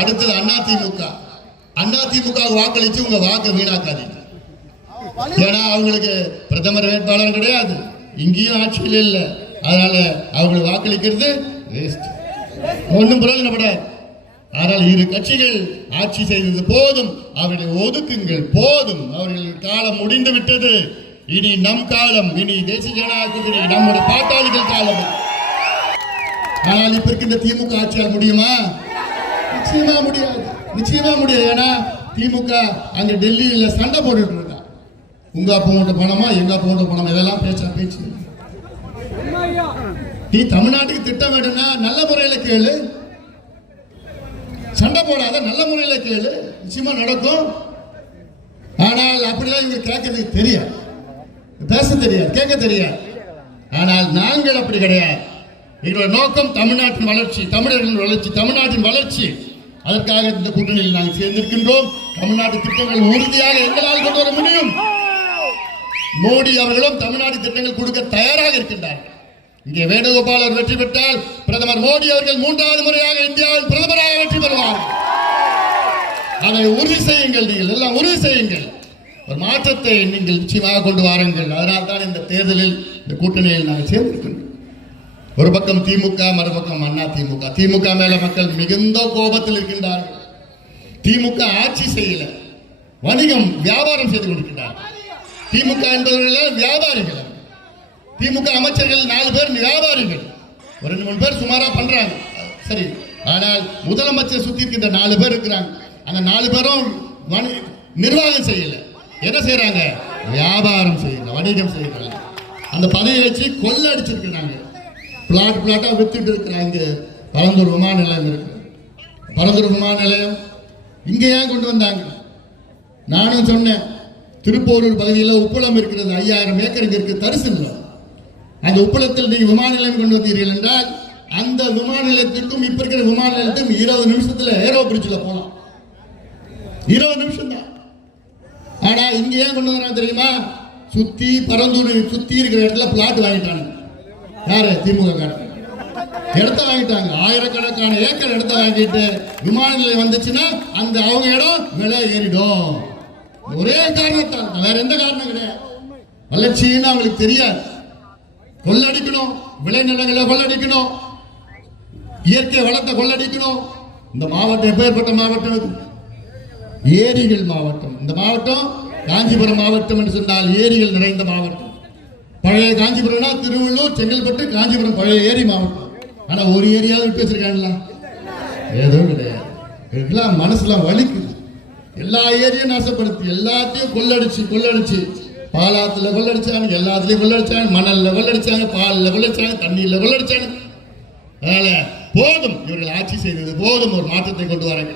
அடுத்தது அதிமுக வாக்களிச்சு உங்க வாக்கு வீணாக்காதீங்க. ஏன்னா அவங்களுக்கு பிரதமர் வேட்பாளர் கிடையாது, இங்கேயும் ஆட்சியில் இல்லை. அதனால அவங்களை வாக்களிக்கிறது வேஸ்ட், ஒன்றும் பிரயோஜனப்படாது. ஆனால் இரு கட்சிகள் ஆட்சி செய்தது போதும், அவர்களை ஒதுக்குங்கள் போதும். அவர்கள் காலம் முடிந்து விட்டது. இனி நம் காலம், இனி தேசிய ஜனநாயக கூட்டணி நம்முடைய பாட்டாளிகள் காலம். ஆனால் இப்ப இருக்கின்ற திமுக ஆட்சியால் முடியுமா? நிச்சயமா முடியாது, நிச்சயமா முடியாது. ஏன்னா திமுக அங்க டெல்லியில சண்டை போட்டுட்டு இருக்கா. உங்க போன்ற பணமா எங்க போன்ற பணம், இதெல்லாம் பேச்சு. நீ தமிழ்நாட்டுக்கு திட்டம் வேணும்னா நல்ல முறையில கேளு, சண்டை போடாத, நல்ல முறையில கேளு, நிச்சயமா நடக்கும். ஆனால் அப்படிலாம் இவங்க கேட்கறதுக்கு தெரியாது, பேச தெரியாது, கேட்க தெரியாது. ஆனால் நாங்கள் அப்படி கிடையாது. எங்களுடைய நோக்கம் தமிழ்நாட்டின் வளர்ச்சி, தமிழர்களின் வளர்ச்சி, தமிழ்நாட்டின் வளர்ச்சி. அதற்காக இந்த கூட்டணியில் நாங்கள் சேர்ந்திருக்கின்றோம். தமிழ்நாட்டு திட்டங்கள் உறுதியாக எங்களால் கொண்டு வர முடியும். மோடி அவர்களும் தமிழ்நாட்டு திட்டங்கள் கொடுக்க தயாராக இருக்கின்றார்கள். இங்கே வேணுகோபால் வெற்றி பெற்றால் பிரதமர் மோடி அவர்கள் 3வது முறையாக இந்தியாவின் பிரதமராக வெற்றி பெறுவார். அதை உறுதி செய்யுங்கள், நீங்கள் எல்லாம் உறுதி செய்யுங்கள். ஒரு மாற்றத்தை நீங்கள் நிச்சயமாக கொண்டு வாருங்கள். அதனால் தான் இந்த தேர்தலில், இந்த கூட்டணியில் நாங்கள் சேர்ந்திருக்கின்றோம். ஒரு பக்கம் திமுக, மறுபக்கம் அதிமுக. திமுக மேல மக்கள் மிகுந்த கோபத்தில் இருக்கின்றார்கள். திமுக ஆட்சி செய்யல, வணிகம் வியாபாரம் செய்து கொண்டிருக்கிறார்கள். திமுக என்பவர்கள் வியாபாரிகள். திமுக அமைச்சர்கள் 4 பேர் வியாபாரிகள், ஒரு 2-3 பேர் சுமாரா பண்றாங்க, சரி. ஆனால் முதலமைச்சர் சுத்தி இருக்கின்ற 4 பேர் இருக்கிறாங்க. அந்த 4 பேரும் நிர்வாகம் செய்யல, என்ன செய்யறாங்க? வியாபாரம் செய்யறாங்க, வணிகம் செய்யறாங்க. அந்த பதவியை வச்சு கொள்ள அடிச்சிருக்கிறாங்க, பிளாட்டா வித்துட்டு இருக்கிறாங்க. பரந்தூர் விமான நிலையம் இருக்கு. பரந்தூர் விமான நிலையம் இங்க ஏன் கொண்டு வந்தாங்க? நானும் சொன்னேன், திருப்போரூர் பகுதியில் உப்பளம் இருக்கிறது, 5000 ஏக்கர் இங்க இருக்கு, தரிசு நிலம். அந்த உப்பளத்தில் நீங்க விமான நிலையம் கொண்டு வந்தீர்கள் என்றால் அந்த விமான நிலையத்திற்கும் இப்ப இருக்கிற விமான நிலையத்துக்கும் 20 நிமிஷத்துல ஏரோ பிரிட்ஜில் போலாம், 20 நிமிஷம் தான். ஆனா இங்க ஏன் கொண்டு வராங்க தெரியுமா? சுத்தி பரந்தூர் சுத்தி இருக்கிற இடத்துல பிளாட் வாங்கிட்டாங்க. யாரு? திமுக காரங்க இடத்த வாங்கிட்டாங்க. 1000கணக்கான ஏக்கர் இடத்த வாங்கிட்டு விமான நிலையம் வந்துச்சுன்னா அந்த அவங்க இடம் விலை ஏறிடும். ஒரே காரணத்தால், வேற எந்த காரணம் கிடையாது. வளர்ச்சின்னு அவங்களுக்கு தெரியாது. கொள்ளடிக்கணும், விளைநிலங்களை கொள்ளடிக்கணும், இயற்கை வளத்தை கொள்ளடிக்கணும். இந்த மாவட்டம் எப்பேற்பட்ட மாவட்டம்? ஏரிகள் மாவட்டம். இந்த மாவட்டம் காஞ்சிபுரம் மாவட்டம் என்று சொன்னால் ஏரிகள் நிறைந்த மாவட்டம். பழைய காஞ்சிபுரம்னா திருவள்ளூர், செங்கல்பட்டு, காஞ்சிபுரம் பழைய ஏரி மாவட்டம். ஆனா ஒரு ஏரியாவது விட்டு வச்சிருக்காங்களா? ஏதோ கிடையாது. இதெல்லாம் மனசுலாம் வலிக்குது. எல்லா ஏரியும் நாசப்படுத்தி, எல்லாத்தையும் கொள்ளடிச்சு பாலாத்துல கொள்ளடிச்சாங்க, எல்லாத்துலயும் கொள்ளடிச்சாங்க, மணல்ல கொள்ளடிச்சாங்க, பால்ல கொள்ளடிச்சாங்க, தண்ணீர்ல கொள்ளடிச்சாங்க. அதனால போதும், இவர்கள் ஆட்சி செய்தது போதும். ஒரு மாற்றத்தை கொண்டு வராங்க.